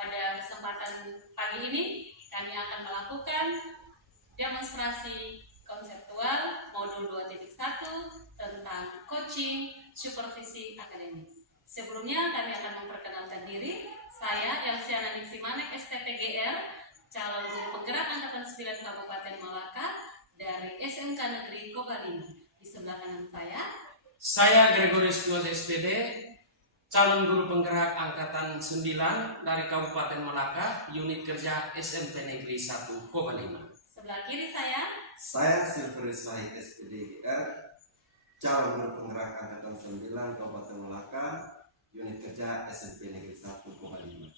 Pada kesempatan pagi ini kami akan melakukan demonstrasi konseptual modul 2.1 tentang coaching supervisi akademik. Sebelumnya kami akan memperkenalkan diri. Saya Elsiana Ningsimanek, STPGR, calon guru penggerak Angkatan 9 Kabupaten Malaka dari SMK Negeri Kobalima. Di sebelah kanan saya Gregorius Tuas SPD, calon guru penggerak Angkatan 9 dari Kabupaten Malaka, unit kerja SMP Negeri 1 Kobalima. Sebelah kiri saya Silverus Wahid SPDR, calon guru penggerak Angkatan 9 Kabupaten Malaka, unit kerja SMP Negeri 1 Kobalima.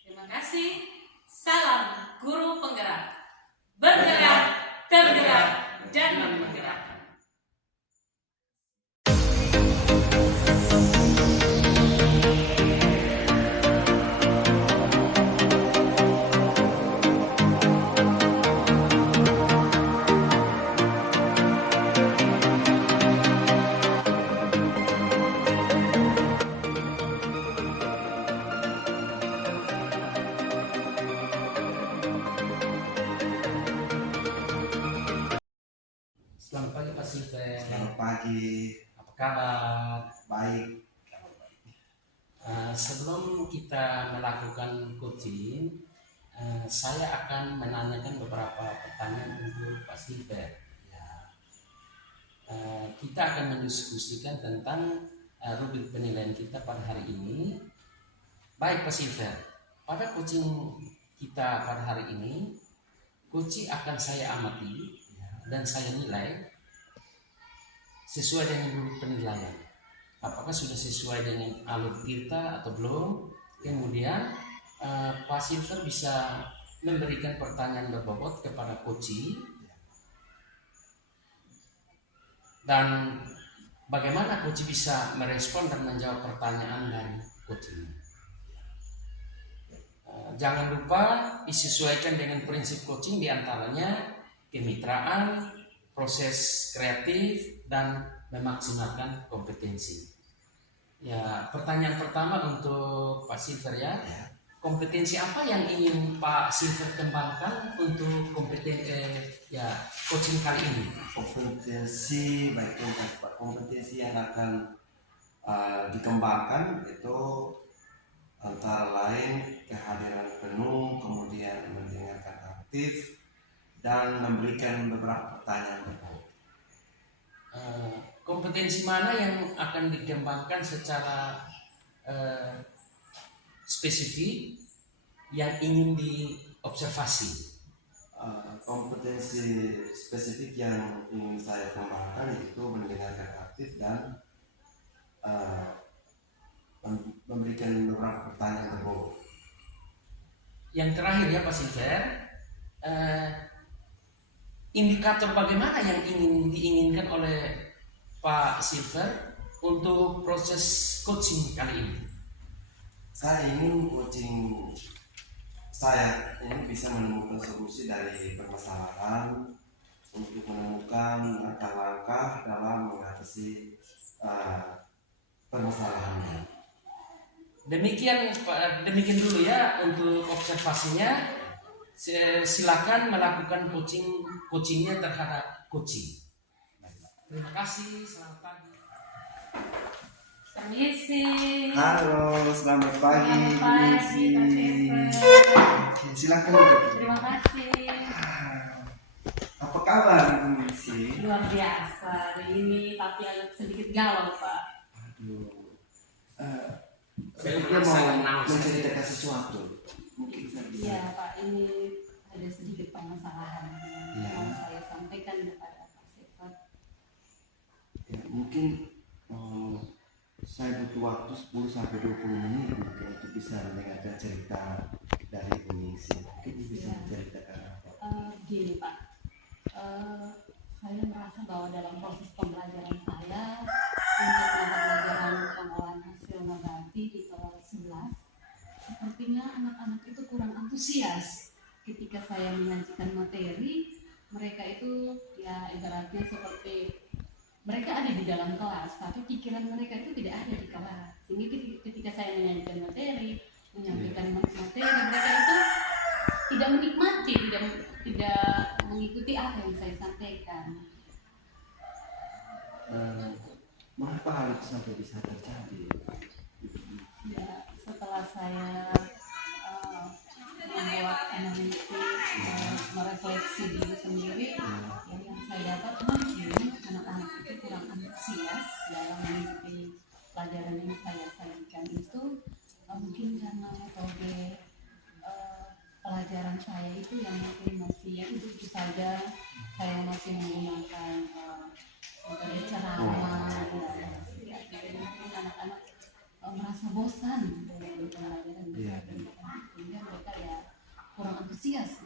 Terima kasih. Salam guru penggerak. Bergerak, tergerak, dan menggerakkan. Selamat pagi Pak Silver. Selamat pagi. Apa kabar? Baik. Sebelum kita melakukan coaching, saya akan menanyakan beberapa pertanyaan untuk Pak Silver. Kita akan mendiskusikan tentang rubrik penilaian kita pada hari ini. Baik Pak Silver, pada coaching kita pada hari ini, coaching akan saya amati dan saya nilai sesuai dengan rubrik penilaian. Apakah sudah sesuai dengan alur kita atau belum? Kemudian Pak Silver bisa memberikan pertanyaan berbobot kepada coaching dan bagaimana coaching bisa merespon dan menjawab pertanyaan dari coaching. Jangan lupa disesuaikan dengan prinsip coaching, diantaranya kemitraan, proses kreatif, dan memaksimalkan kompetensi. Ya, pertanyaan pertama untuk Pak Silver ya. Kompetensi apa yang ingin Pak Silver kembangkan untuk coaching kali ini? Kompetensi yang akan dikembangkan itu antara lain kehadiran penuh, kemudian mendengarkan aktif, dan memberikan beberapa pertanyaan berbobot. Kompetensi mana yang akan dikembangkan secara spesifik yang ingin diobservasi? Kompetensi spesifik yang ingin saya kembangkan yaitu mendengarkan aktif dan memberikan beberapa pertanyaan berbobot. Yang terakhir ya Pak Silver, indikator bagaimana yang diinginkan oleh Pak Silver untuk proses coaching kali ini? Saya ingin coaching saya ini bisa menemukan solusi dari permasalahan untuk menemukan langkah-langkah dalam mengatasi permasalahannya. Demikian dulu ya untuk observasinya. Silakan melakukan coachingnya terhadap coaching. Terima kasih, selamat pagi. Permisi. Halo, selamat pagi. Selamat pagi, Pak Silver. Silakan duduk. Terima kasih. Apa kabar Ibu Misi? Luar biasa hari ini, tapi agak sedikit galau Pak. Aduh. Saya mau menceritakan sesuatu. Mungkin saya bisa. Iya Pak, ini ada sedikit permasalahan yang mau saya sampaikan kepada Pak Silver. Ya, mungkin saya butuh waktu 10-20 menit untuk bisa mendengarkan cerita dari Ibu Ningsi. Mungkin bisa menceritakan apa? Gini Pak, saya merasa bahwa dalam proses pembelajaran saya untuk pembelajaran pengolahan hasil nabati di kelas 11, sepertinya anak-anak itu kurang antusias ketika saya menyajikan materi. Mereka itu ya ibaratnya seperti mereka ada di dalam kelas, tapi pikiran mereka itu tidak ada di kelas. Ini ketika saya menyajikan materi, menyampaikan materi, tidak menikmati, tidak mengikuti apa yang saya sampaikan. Mengapa hal itu sampai bisa terjadi? Ya, setelah saya membuat analisis, merefleksi diri sendiri, yang saya dapat mungkin anak-anak itu kurang antusias dalam mengikuti pelajaran yang saya sajikan itu, mungkin karena metode pelajaran saya itu yang mungkin masih itu saja, saya masih menggunakan metode ceramah, jadi mungkin anak-anak merasa bosan dengan pelajaran sehingga mereka ya kurang antusias.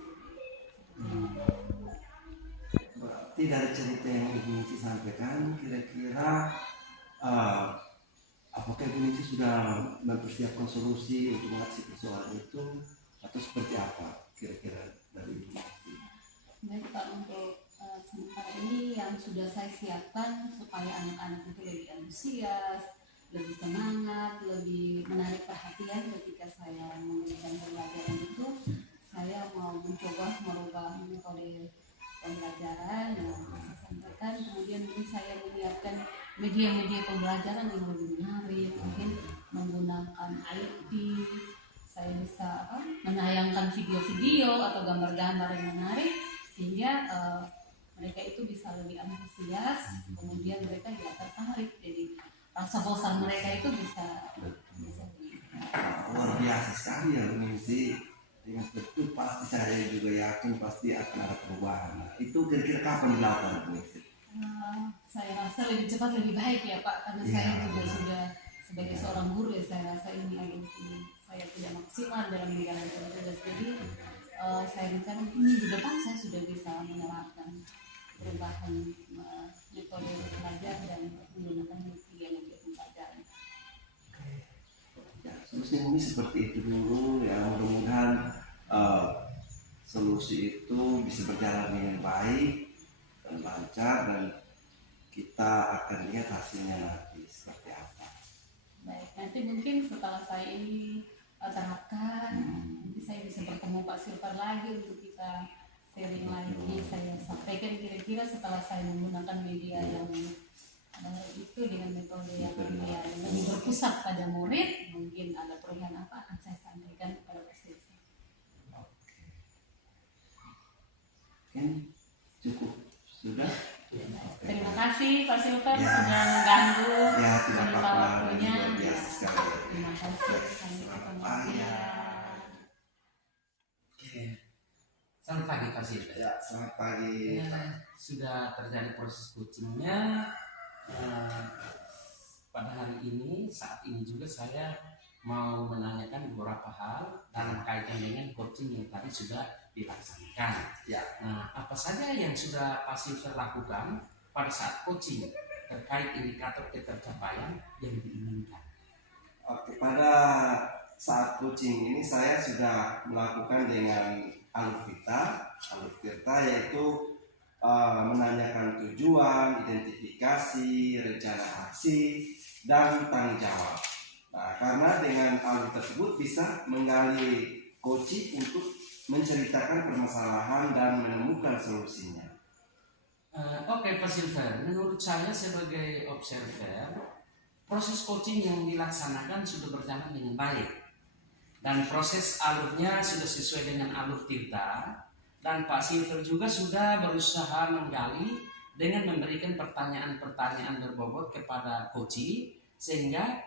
Berarti dari cerita yang Ibu Ningsi sampaikan, kira-kira apakah Ibu Ningsi sudah mempersiapkan solusi untuk mengatasi persoalan itu atau seperti apa kira-kira dari Ibu Ningsi? Baik Pak, untuk sementara ini yang sudah saya siapkan supaya anak-anak itu lebih antusias, lebih semangat, lebih menarik perhatian ketika saya memberikan pembelajaran itu, saya mau mencoba merubah metode pembelajaran yang saya sampaikan. Kemudian mungkin saya menyiapkan media-media pembelajaran yang lebih menarik, mungkin menggunakan IT. Saya bisa menayangkan video-video atau gambar-gambar yang menarik sehingga mereka itu bisa lebih antusias, kemudian mereka ya tertarik, jadi rasa bosan mereka itu bisa luar biasa sekali ya Bu Ningsi. Dengan seperti itu pasti saya juga yakin pasti akan ada perubahan. Nah, itu kira-kira kapan dilakukan Bu Ningsi? Saya rasa lebih cepat lebih baik ya Pak, karena saya juga sudah sebagai seorang guru ya, saya rasa ini saya tidak maksimal dalam menjalankan tugas, jadi saya rencana minggu depan saya sudah bisa menerapkan perubahan metode belajar dan menggunakan media-media pembelajaran. Ya, solusi ini seperti itu dulu ya, mudah-mudahan solusi itu bisa berjalan dengan baik dan lancar dan kita akan lihat hasilnya nanti seperti apa. Baik, nanti mungkin setelah saya ini terapkan, nanti saya bisa bertemu Pak Silver lagi untuk kita sharing lagi. Saya sampaikan kira-kira setelah saya menggunakan media yang itu dengan metode yang lebih berpusat pada murid, mungkin ada perubahan apa akan saya sampaikan kepada Pak Silver. Mungkin cukup sudah. Terima kasih Pak Silver Ya. sudah mengganggu Ya, tidak menyita apa-apa, waktunya. luar biasa sekali. Terima kasih. Sampai ketemu lagi. Oke. Selamat pagi Pak Silver. Ya, selamat pagi. Sudah terjadi proses coachingnya. Pada hari ini, saat ini juga saya mau menanyakan beberapa hal dalam kaitan dengan coaching yang tadi sudah dilaksanakan. Ya. Nah, apa saja yang sudah Pak Silver lakukan pada saat coaching terkait indikator ketercapaian yang diinginkan? Oke, pada saat coaching ini saya sudah melakukan dengan Alur Tirta yaitu menanyakan tujuan, identifikasi, rencana aksi, dan tanggung jawab. Nah, karena dengan alur tersebut bisa menggali coaching untuk menceritakan permasalahan dan menemukan solusinya. Oke Pak Silver, menurut saya sebagai observer, proses coaching yang dilaksanakan sudah berjalan dengan baik dan proses alurnya sudah sesuai dengan alur Tirta. Dan Pak Silver juga sudah berusaha menggali dengan memberikan pertanyaan-pertanyaan berbobot kepada coach sehingga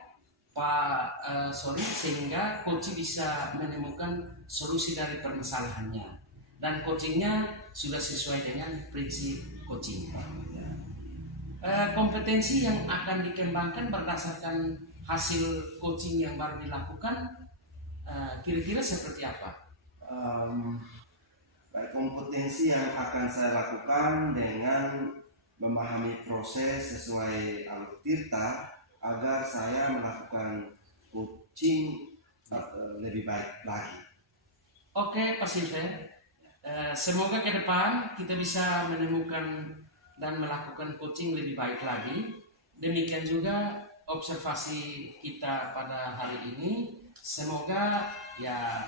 sehingga coach bisa menemukan solusi dari permasalahannya dan coachingnya sudah sesuai dengan prinsip coaching. Kompetensi yang akan dikembangkan berdasarkan hasil coaching yang baru dilakukan kira-kira seperti apa? Kompetensi yang akan saya lakukan dengan memahami proses sesuai alur Tirta agar saya melakukan coaching lebih baik lagi. Oke Pak Silver, semoga ke depan kita bisa menemukan dan melakukan coaching lebih baik lagi. Demikian juga observasi kita pada hari ini. Semoga ya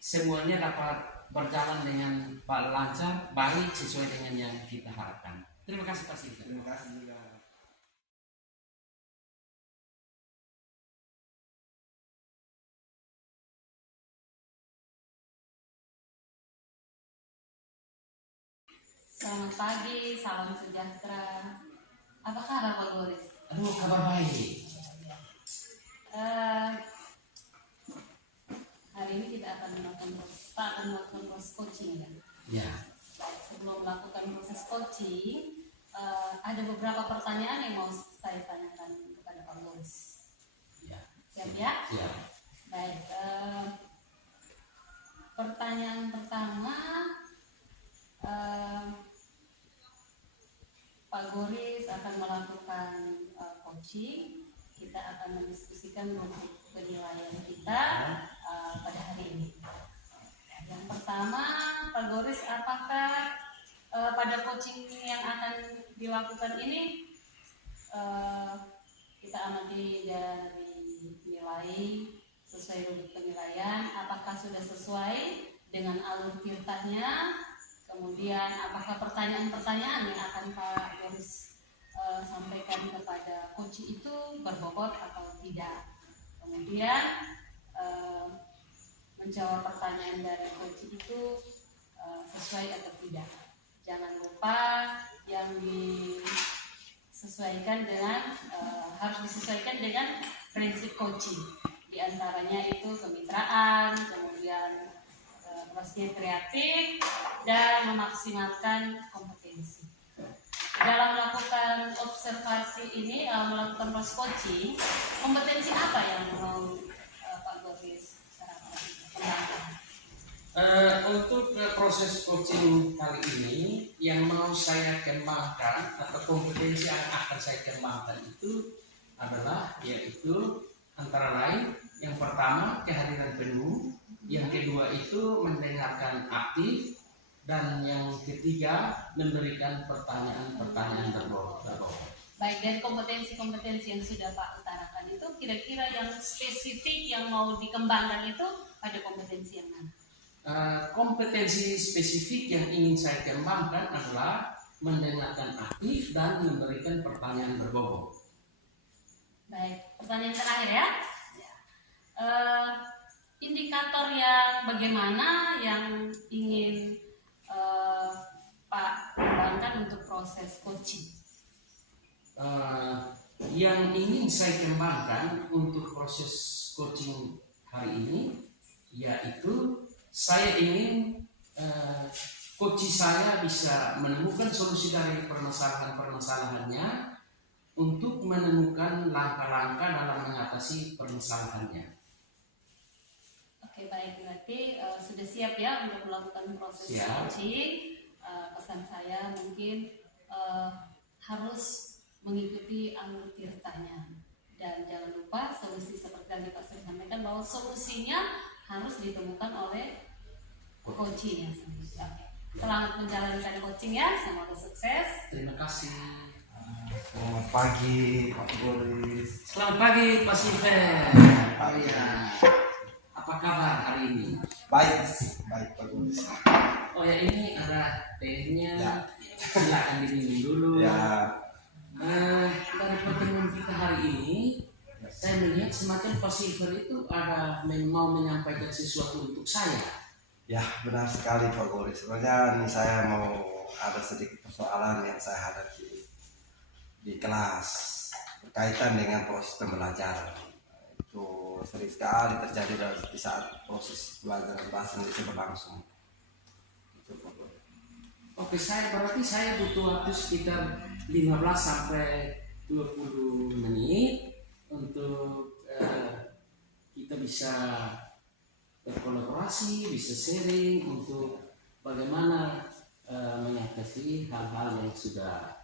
semuanya dapat berjalan dengan lancar, baik sesuai dengan yang kita harapkan. Terima kasih Pak Silver. Terima kasih juga. Selamat pagi, salam sejahtera. Apa kabar Pak Boris? Aduh, kabar baik. Hari ini kita akan melakukan proses coaching ya. Ya. Baik, sebelum melakukan proses coaching, ada beberapa pertanyaan yang mau saya tanyakan kepada Pak Boris. Ya. Siap ya? Ya. Baik. Pertanyaan pertama, Pak Boris akan melakukan coaching. Kita akan mendiskusikan untuk penilaian kita pada hari ini. Yang pertama, Pak Boris, apakah pada coaching yang akan dilakukan ini kita amati dari nilai sesuai rubrik penilaian, apakah sudah sesuai dengan alur tirtanya? Kemudian apakah pertanyaan-pertanyaan yang akan Pak Boris sampaikan kepada coach itu berbobot atau tidak? Kemudian menjawab pertanyaan dari coach itu sesuai atau tidak. Jangan lupa yang disesuaikan dengan harus disesuaikan dengan prinsip coaching. Di antaranya itu kemitraan, kemudian pastinya kreatif, dan memaksimalkan kompetensi. Dalam melakukan observasi ini, melakukan proses coaching, kompetensi apa yang mau Pak Boris kembangkan? Untuk proses coaching kali ini, yang mau saya kembangkan atau kompetensi yang akan saya kembangkan itu adalah yaitu antara lain yang pertama kehadiran penuh, yang kedua itu mendengarkan aktif, dan yang ketiga memberikan pertanyaan-pertanyaan berbobot. Baik, dari kompetensi-kompetensi yang sudah Pak utarakan itu, kira-kira yang spesifik yang mau dikembangkan itu pada kompetensi yang mana? Kompetensi spesifik yang ingin saya kembangkan adalah mendengarkan aktif dan memberikan pertanyaan berbobot. Baik, pertanyaan terakhir ya. Indikator yang bagaimana yang ingin Pak kembangkan untuk proses coaching? Yang ingin saya kembangkan untuk proses coaching hari ini yaitu saya ingin coach saya bisa menemukan solusi dari permasalahan-permasalahannya untuk menemukan langkah-langkah dalam mengatasi permasalahannya. Oke, baik, berarti sudah siap ya untuk melakukan proses coaching. Pesan saya mungkin harus mengikuti alur tirtanya, dan jangan lupa solusi seperti yang Pak sering sampaikan bahwa solusinya harus ditemukan oleh coaching ya sendiri. Selamat menjalankan coaching ya, semoga sukses. Terima kasih. Selamat pagi Pak Boris. Selamat pagi Pak Silver. Oh ya, apa kabar hari ini? Baik Pak Boris. Oh ya, ini ada tehnya. Ya. Silakan diminum dulu. Ya. Dari pertemuan kita hari ini, saya melihat semacam Pak Silver itu ada mau menyampaikan sesuatu untuk saya. Ya, benar sekali Pak Boris. Sebenarnya ini saya mau ada sedikit persoalan yang saya hadapi di kelas berkaitan dengan proses pembelajaran. Itu sering sekali terjadi di saat proses pelajaran bahasa Indonesia berlangsung. Itu Pak Boris. Oke, berarti saya butuh waktu sekitar 15 sampai 20 menit untuk kita bisa berkolaborasi, bisa sharing untuk bagaimana mengatasi hal-hal yang sudah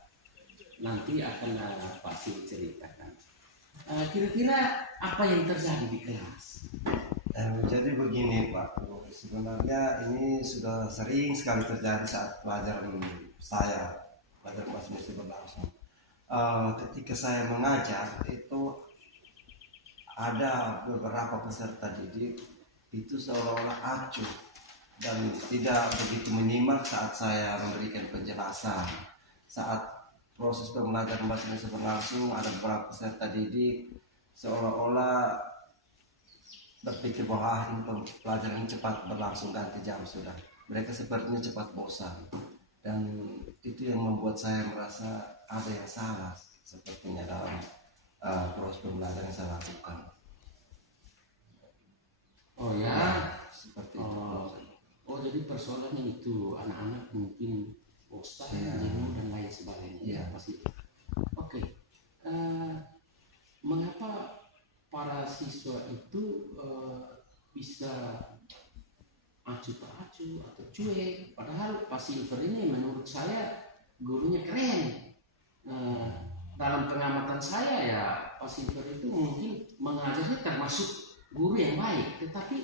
nanti akan Pak Sil ceritakan. Kira-kira apa yang terjadi di kelas? Jadi begini Pak, sebenarnya ini sudah sering sekali terjadi saat pelajaran bahasa Indonesia berlangsung. Ketika saya mengajar itu ada beberapa peserta didik itu seolah-olah acuh dan tidak begitu menyimak saat saya memberikan penjelasan. Saat proses pembelajaran bahasa Indonesia berlangsung, ada beberapa peserta didik seolah-olah berpikir bahwa ini pelajaran cepat berlangsung ganti jam sudah. Mereka sepertinya cepat bosan, dan itu yang membuat saya merasa ada yang salah sepertinya dalam proses pembelajaran yang saya lakukan. Oh ya, Seperti itu. oh jadi persoalannya itu anak-anak mungkin bosan, Iya. jenuh dan lain sebagainya. Iya. Pasti. Oke. Mengapa para siswa itu bisa acuh tak acuh atau cuek? Padahal Pak Silver ini menurut saya gurunya keren. Dalam pengamatan saya ya Pak Silver itu mungkin mengajarnya termasuk guru yang baik. Tetapi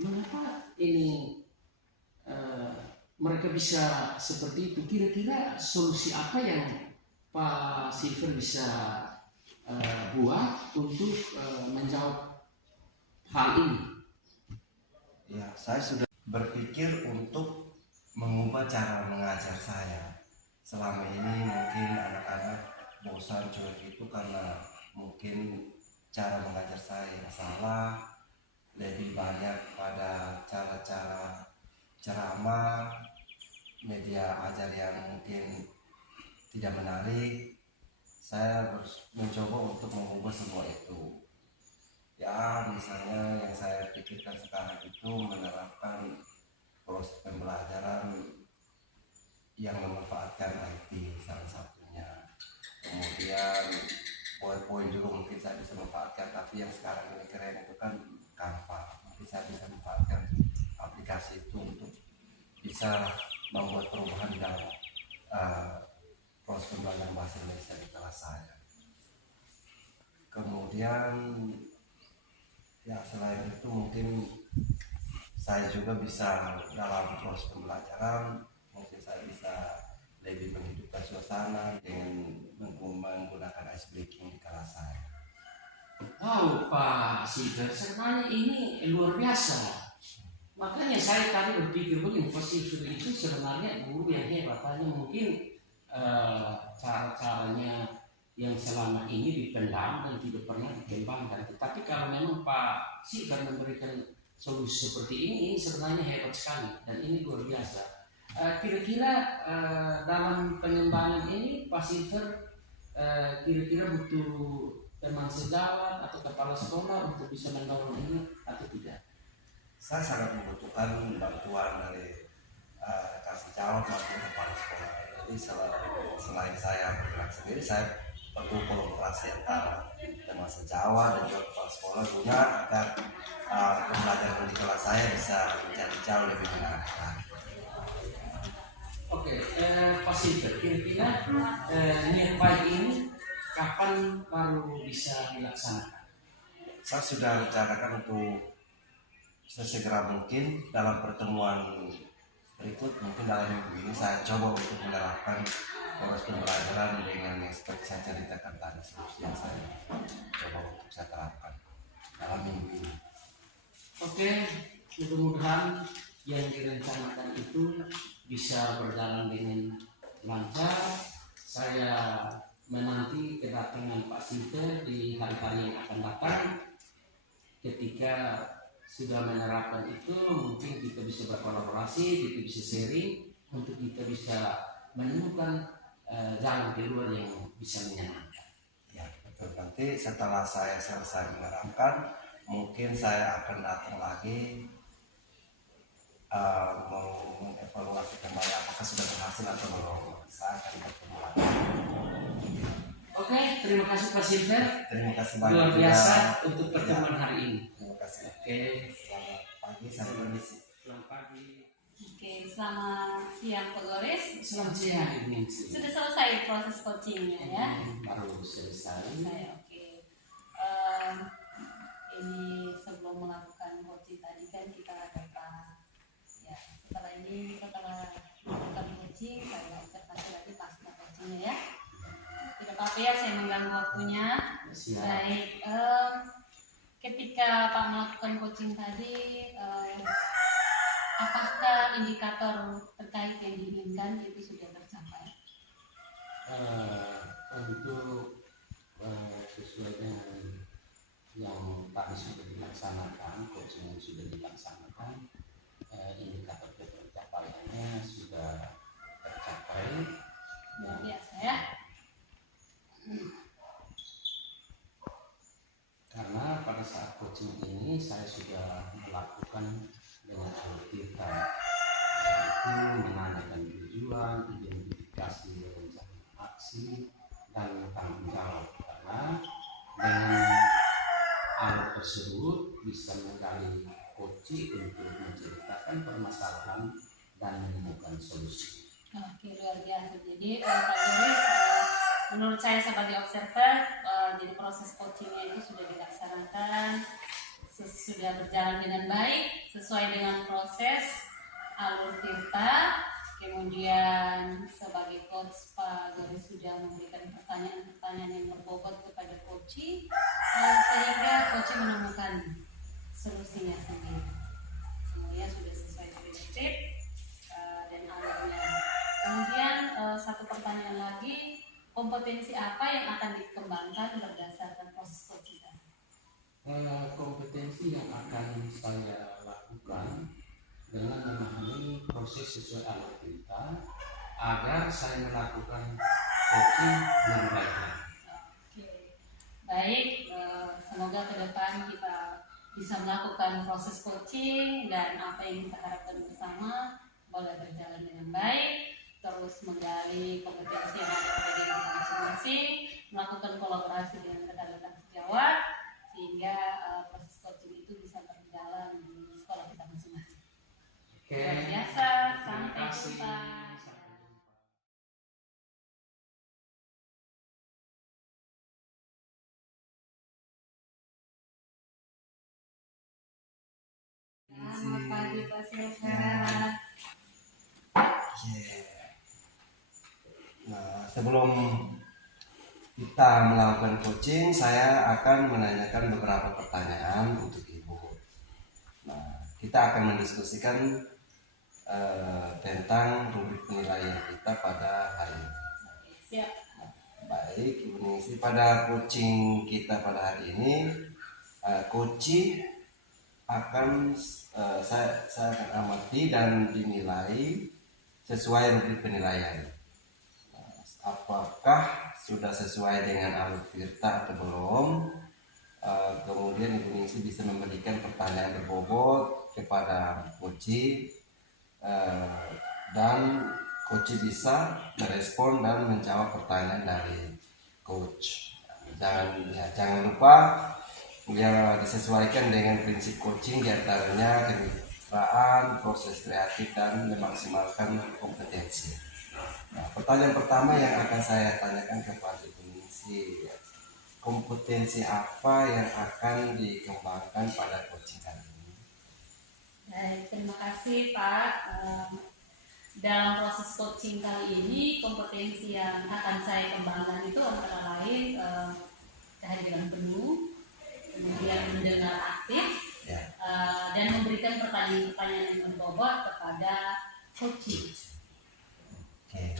mengapa ini mereka bisa seperti itu? Kira-kira solusi apa yang Pak Silver bisa buat untuk menjawab hal ini? Ya, saya sudah berpikir untuk mengubah cara mengajar saya. Selama ini mungkin anak-anak bosan cuek itu karena mungkin cara mengajar saya yang salah, lebih banyak pada cara-cara ceramah, media ajar yang mungkin tidak menarik. Saya mencoba untuk mengubah semua itu. Ya, misalnya yang saya pikirkan sekarang itu menerapkan proses pembelajaran yang memanfaatkan IT salah satunya. Kemudian poin-poin juga mungkin saya bisa manfaatkan, tapi yang sekarang ini keren itu kan Canva. Mungkin saya bisa manfaatkan aplikasi itu untuk bisa membuat perubahan di dalam proses pembelajaran bahasa Indonesia di kelas saya. Kemudian ya selain itu mungkin saya juga bisa dalam proses pembelajaran mungkin saya bisa lebih menghidupkan suasana dengan menggunakan ice breaking di kelas saya. Wow, Pak Silver, sebenarnya ini luar biasa. Makanya saya tadi berpikir begini, Pak Silver itu sebenarnya guru yang hebat. Hanya mungkin cara-caranya yang selama ini dipendam dan tidak pernah dikembangkan. Tetapi kalau memang Pak Silver memberikan solusi seperti ini sebenarnya hebat sekali dan ini luar biasa. Kira-kira dalam pengembangan ini Pak Silver kira-kira butuh teman sejawat atau kepala sekolah untuk bisa mendorong ini atau tidak? Saya sangat membutuhkan bantuan dari kasih jawab maupun kepala sekolah. Jadi selain saya bergerak sendiri, saya perlu kolaborasi antara teman sejawat dan juga kepala sekolah guna agar pembelajaran di kelas saya bisa menjadi jauh lebih menarik. Oke, Pak Silver, kira-kira niat baik ini kapan baru bisa dilaksanakan? Saya sudah rencanakan untuk sesegera mungkin dalam pertemuan berikut, mungkin dalam minggu ini saya coba untuk menerapkan proses pembelajaran dengan yang seperti saya ceritakan tadi, solusi yang saya coba untuk saya terapkan dalam minggu ini. Oke, mudah-mudahan yang direncanakan itu bisa berjalan dengan lancar. Saya menanti kedatangan Pak Silver di hari-hari yang akan datang. Ketika sudah menerapkan itu, mungkin kita bisa berkolaborasi, kita bisa sharing, untuk kita bisa menemukan jalan keluar yang bisa menyenangkan. Ya, betul. Nanti setelah saya selesai menerapkan, mungkin saya akan datang lagi mau mengevaluasi kembali apakah sudah berhasil atau belum. Saya akan bertemu lagi. Oke, terima kasih Pak Silver. Terima kasih banyak. Luar biasa juga. untuk pertemuan hari ini. Terima kasih. Oke, Selamat pagi, saya permisi. selamat pagi. Oke, selamat siang Pak Goris. Selamat siang Ibu Nancy. Sudah selesai proses coachingnya ya? Baru selesai. Oke. Ini sebelum melakukan coaching tadi kan kita adakan ya. Setelah melakukan coaching, saya observasi lagi pasca coachingnya ya. Tidak apa-apa ya, saya mengganggu waktunya. Siap. Baik. Ketika Pak melakukan coaching tadi, apakah indikator terkait yang diinginkan itu sudah tercapai? Untuk sesuai dengan yang tadi sudah dilaksanakan, coaching yang sudah dilaksanakan, indikator pencapaiannya sudah tercapai. Luar biasa ya. Karena pada saat coaching ini saya sudah melakukan dengan alur kita, yaitu menanyakan tujuan, identifikasi rencana aksi, dan tanggung jawab. Karena dengan alur tersebut bisa menggali coaching untuk menceritakan permasalahan dan menemukan solusi. Oke, luar biasa. Jadi Pak Yoris, menurut saya sebagai observer, jadi proses coachingnya itu sudah dilaksanakan, sudah berjalan dengan baik, sesuai dengan proses alur tirta. Kemudian sebagai coach, Pak Yoris sudah memberikan pertanyaan-pertanyaan yang berbobot kepada coaching, sehingga coaching menemukan solusinya sendiri. Semuanya sudah sesuai prinsip dan alurnya. Kemudian satu pertanyaan lagi, kompetensi apa yang akan dikembangkan berdasarkan proses coaching? Kompetensi yang akan saya lakukan dengan memahami proses sesuai alur kita agar saya melakukan coaching yang baik. Oke, baik. Semoga ke depan kita bisa melakukan proses coaching dan apa yang kita harapkan bersama boleh berjalan dengan baik, terus menggali kompetensi yang ada pada diri kita masing-masing, melakukan kolaborasi dengan rekan-rekan sejawat, sehingga proses coaching itu bisa berjalan di sekolah kita masing-masing. Luar biasa, sampai jumpa. Selamat pagi Pak Silvan. Nah, sebelum kita melakukan coaching, saya akan menanyakan beberapa pertanyaan untuk Ibu. Nah, kita akan mendiskusikan tentang rubrik penilaian kita pada hari ini. Siap. Baik, Ibu Ningsi, pada coaching kita pada hari ini, coaching akan saya akan amati dan dinilai sesuai rubrik penilaian. Apakah sudah sesuai dengan alur tirta atau belum? Kemudian Ibu Ningsi bisa memberikan pertanyaan berbobot kepada coach, dan coach bisa merespon dan menjawab pertanyaan dari coach. Jangan lupa ya disesuaikan dengan prinsip coaching, diantaranya kemitraan, proses kreatif, dan memaksimalkan kompetensi. Nah, pertanyaan pertama yang akan saya tanyakan kepada Ibu Ningsi, kompetensi apa yang akan dikembangkan pada coaching kali ini? Baik, terima kasih Pak. Dalam proses coaching kali ini, kompetensi yang akan saya kembangkan itu antara lain kehadiran penuh, kemudian mendengar aktif, dan memberikan pertanyaan-pertanyaan yang berbobot kepada coaching. Oke.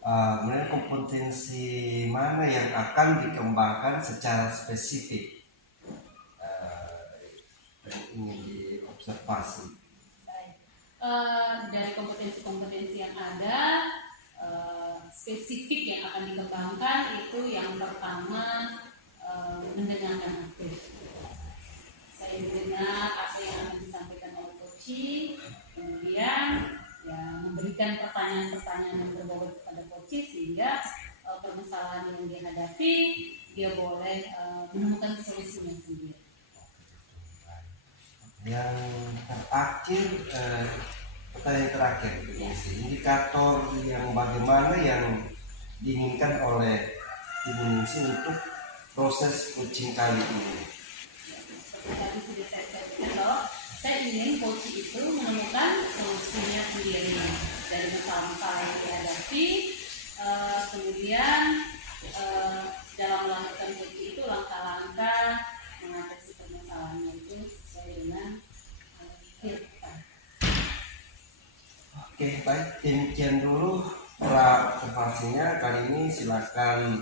Kemudian kompetensi mana yang akan dikembangkan secara spesifik dan ingin diobservasi? Baik. Dari kompetensi-kompetensi yang ada, spesifik yang akan dikembangkan itu yang pertama mendengarkan aktif. Saya mendengar apa yang akan disampaikan oleh coaching, kemudian memberikan pertanyaan-pertanyaan yang berbobot kepada coaching sehingga permasalahan yang dihadapi dia boleh menemukan solusinya sendiri. Yang terakhir, pertanyaan terakhir, indikator yang bagaimana yang diinginkan oleh Ibu Ningsi untuk proses coaching kali ini? Tadi sudah saya sampaikan loh, saya ingin coaching itu menemukan solusinya sendiri dari masalah-masalah yang dihadapi, kemudian dalam melakukan coaching itu langkah-langkah mengatasi permasalahannya itu sesuai dengan kita. Oke, baik, demikian dulu setelah observasinya. Kali ini silakan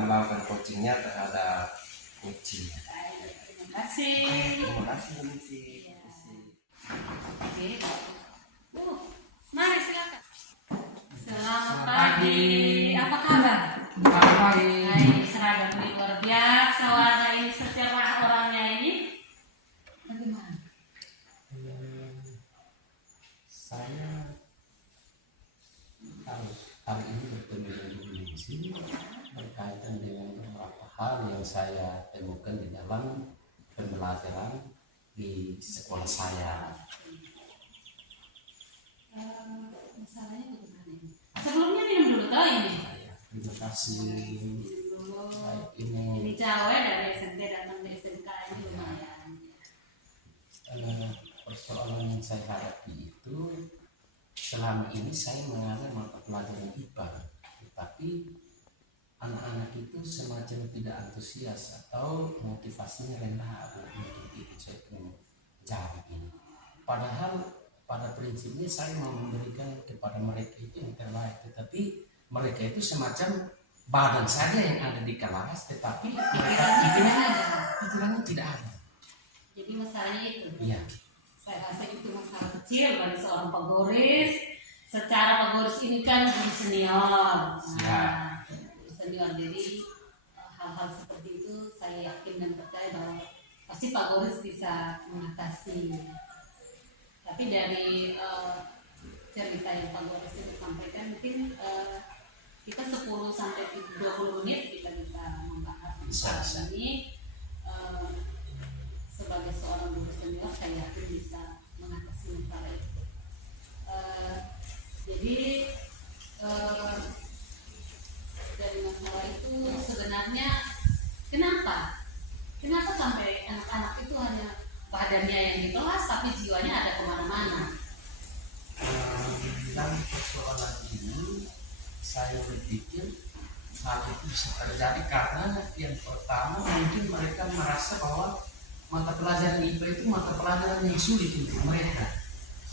melakukan coachingnya terhadap kucing. Baik, terima kasih. Terima kasih, Bu Misi. Oke. Mari silakan. Selamat Selamat pagi. pagi. Apa kabar? Baik. Baik, seragam ini luar biasa warna ini, secerah orangnya ini. Bagaimana? Saya hari ini bertemu dengan Bu Ningsi berkaitan dengan beberapa hal yang saya temukan di dalam pembelajaran di sekolah saya. Masalahnya bagaimana ini? Sebelumnya minum dulu toh ini. Terima kasih. Minum dulu. Baik, Ini ini cewek dari SMP datang ke SMK ini lumayan. persoalan yang saya hadapi itu selama ini saya mengalami mata pelajaran IPA, tetapi anak-anak itu semacam tidak antusias atau motivasinya rendah untuk ikut saya jarak ini. Padahal pada prinsipnya saya mau memberikan kepada mereka itu yang terbaik, tetapi mereka itu semacam badan saja yang ada di kelas, tetapi mereka pikirannya tidak ada. Jadi masalahnya itu. Iya. Saya rasa itu masalah kecil bagi seorang pegoris. Secara pegoris ini kan guru senior. Siap. Guru senior. Jadi hal-hal seperti itu saya yakin dan percaya bahwa pasti Pak Goris bisa mengatasi. Tapi dari cerita yang Pak Goris itu sampaikan, mungkin kita 10 sampai 20 menit kita bisa membahas Bisa. ini. Sebagai seorang guru senior, saya yakin bisa mengatasi masalah itu. Jadi dari masalah itu sebenarnya kenapa sampai anak-anak itu hanya badannya yang di kelas tapi jiwanya ada kemana-mana? Dalam persoalan ini saya berpikir hal itu bisa terjadi karena yang pertama mungkin mereka merasa bahwa mata pelajaran IPA itu mata pelajaran yang sulit untuk mereka,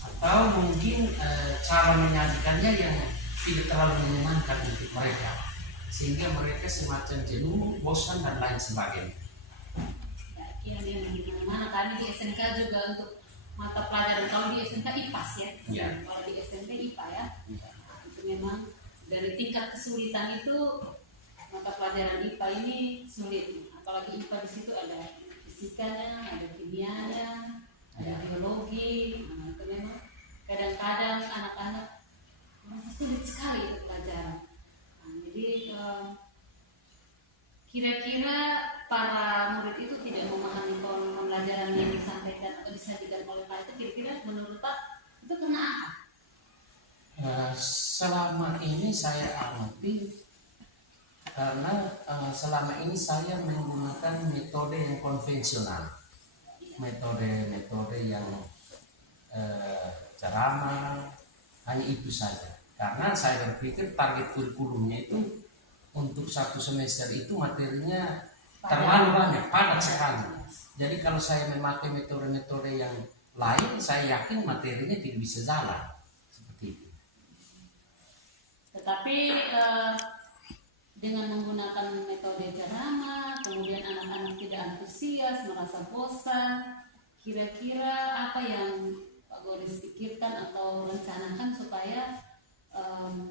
atau mungkin cara menyajikannya yang tidak terlalu menyenangkan untuk mereka, sehingga mereka semacam jenuh, bosan dan lain sebagainya. Ya, dia di mana-mana kan di SMK juga untuk mata pelajaran, kalau di SMK IPAS ya. Iya. Kalau di SMP IPA ya. Itu memang dari tingkat kesulitan itu mata pelajaran IPA ini sulit, apalagi IPA di situ ada fisikanya, ada kimianya, ada biologi. Nah, itu memang kadang-kadang anak-anak merasa sulit sekali untuk pelajaran. Nah, jadi kira-kira para murid itu tidak memahami pembelajaran yang disampaikan atau disajikan oleh Pak itu, kira-kira menurut Pak itu karena apa? Selama ini saya amati karena selama ini saya menggunakan metode yang konvensional, metode yang ceramah, hanya itu saja. Karena saya berpikir target kurikulumnya itu untuk satu semester itu materinya terlalu banyak, padat sekali. Jadi kalau saya memakai metode-metode yang lain, saya yakin materinya tidak bisa jalan seperti itu. Tetapi dengan menggunakan metode ceramah, kemudian anak-anak tidak antusias, merasa bosan, kira-kira apa yang Pak Goris pikirkan atau rencanakan supaya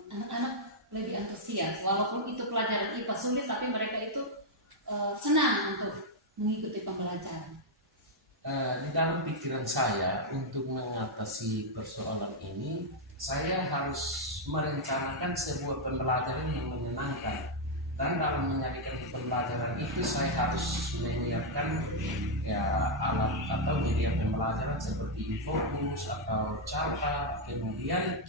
anak-anak lebih antusias, walaupun itu pelajaran IPA sulit, tapi mereka itu senang untuk mengikuti pembelajaran. Di dalam pikiran saya untuk mengatasi persoalan ini, saya harus merencanakan sebuah pembelajaran yang menyenangkan. Dan dalam menyajikan pembelajaran itu saya harus menyiapkan alat atau media pembelajaran seperti Infocus atau Chata. Kemudian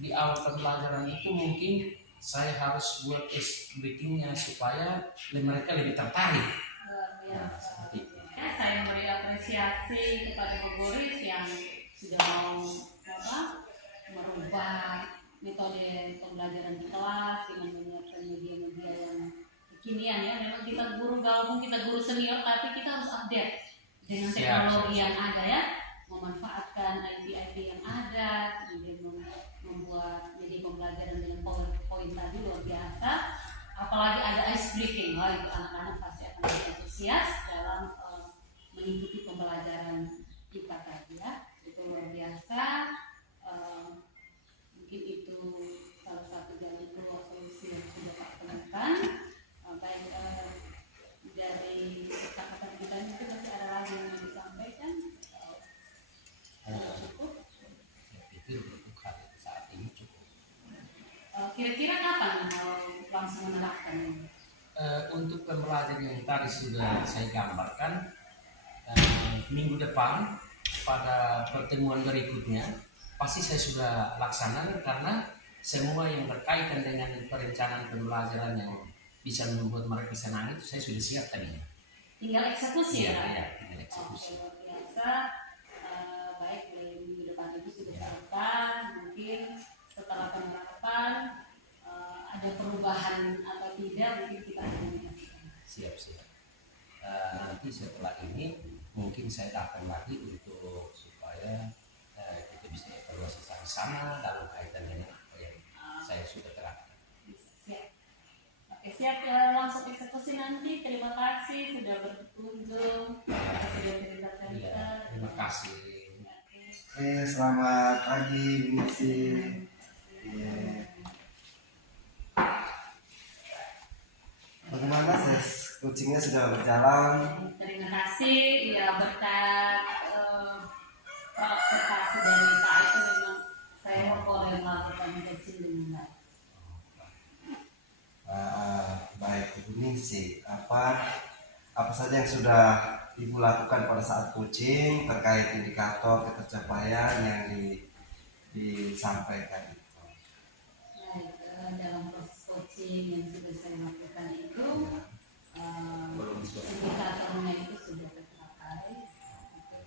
di awal pembelajaran itu mungkin saya harus buat breakingnya supaya mereka lebih tertarik. Luar biasa. Seperti itu. Ya, saya memberi apresiasi kepada Pak Goris yang sudah mau merubah metode pembelajaran di kelas dengan menyiapkan media-media yang kekinian ya. Memang kita guru, walaupun kita guru senior, tapi kita harus update dengan teknologi yang ada ya, memanfaatkan IT yang ada pembelajaran dengan PowerPoint tadi luar biasa. Apalagi ada ice breaking, wah itu anak-anak pasti akan lebih antusias dalam mengikuti pembelajaran IPA tadi ya. Itu luar biasa. Mungkin itu salah satu jalan keluar solusi yang sudah Pak temukan. Baik dari kata-kata kita itu masih ada lagi yang mau disampaikan. Cukup. Saya pikir untuk hari saat ini cukup. Kira-kira kapan kalau langsung menerapkan ini? Untuk pembelajaran yang tadi sudah saya gambarkan, minggu depan pada pertemuan berikutnya pasti saya sudah laksanakan, karena semua yang berkaitan dengan perencanaan pembelajaran yang bisa membuat mereka senang itu saya sudah siap tadinya. Tinggal eksekusi ya? Ya, tinggal eksekusi. Luar biasa. Baik, mulai minggu depan itu sudah siapkan. Mungkin setelah penerapan ada perubahan atau tidak, mungkin kita komunikasikan. Siap. Nanti setelah ini mungkin saya datang lagi untuk supaya kita bisa evaluasi sama-sama dalam kaitan dengan apa yang saya sudah terapkan. Siap. Oke, siap, langsung eksekusi nanti. Terima kasih sudah berkunjung. Sudah cerita-cerita. Ya, terima kasih. Oke, selamat pagi Bu Nisi. Bagaimana ses coachingnya sudah berjalan? Terima kasih ya, berkat observasi dari Pak itu memang saya boleh melakukan coaching dengan baik. Baik Ibu Ningsih, apa saja yang sudah Ibu lakukan pada saat coaching terkait indikator ketercapaian yang disampaikan itu? Baik, dalam proses coaching yang sudah saya lakukan itu indikatornya itu sudah tercapai.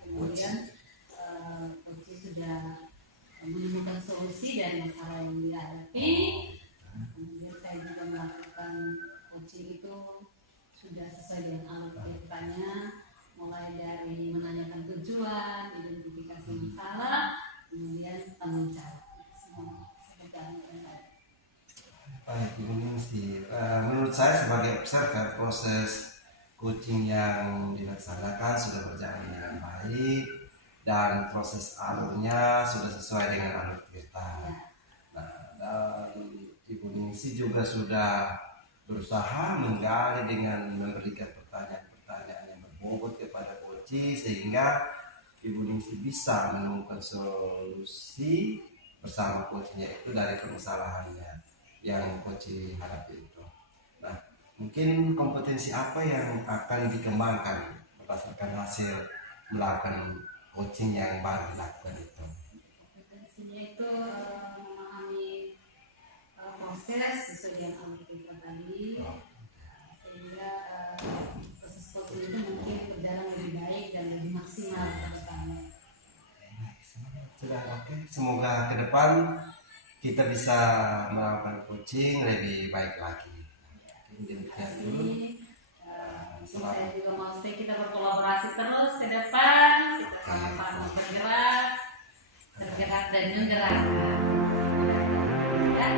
Kemudian coaching sudah menemukan solusi dari masalah yang dihadapi. Kemudian saya juga melakukan coaching itu sudah sesuai dengan alur kehidupannya, mulai dari menanyakan tujuan, identifikasi masalah, kemudian tanggung jawab. Semua berjalan dengan baik. Baik Ibu Ningsih, menurut saya sebagai observer proses coaching yang dilaksanakan sudah berjalan dengan baik dan proses alurnya sudah sesuai dengan alur kita. Nah, dan Ibu Ningsih juga sudah berusaha menggali dengan memberikan pertanyaan-pertanyaan yang berbobot kepada coaching sehingga Ibu Ningsih bisa menemukan solusi bersama coachnya itu dari permasalahannya yang coaching hadapi itu. Nah, mungkin kompetensi apa yang akan dikembangkan berdasarkan hasil melakukan coaching yang baru dilakukan itu? Kompetensinya itu memahami proses sesuai dengan alur kita tadi, sehingga proses coaching itu mungkin berjalan lebih baik dan lebih maksimal ke depannya. Sudah oke. Semoga ke depan kita bisa melakukan coaching lebih baik lagi. Demikian dulu. Saya juga mau stay, kita berkolaborasi terus ke depan, kita sama-sama bergerak dan menggerakkan. Ya.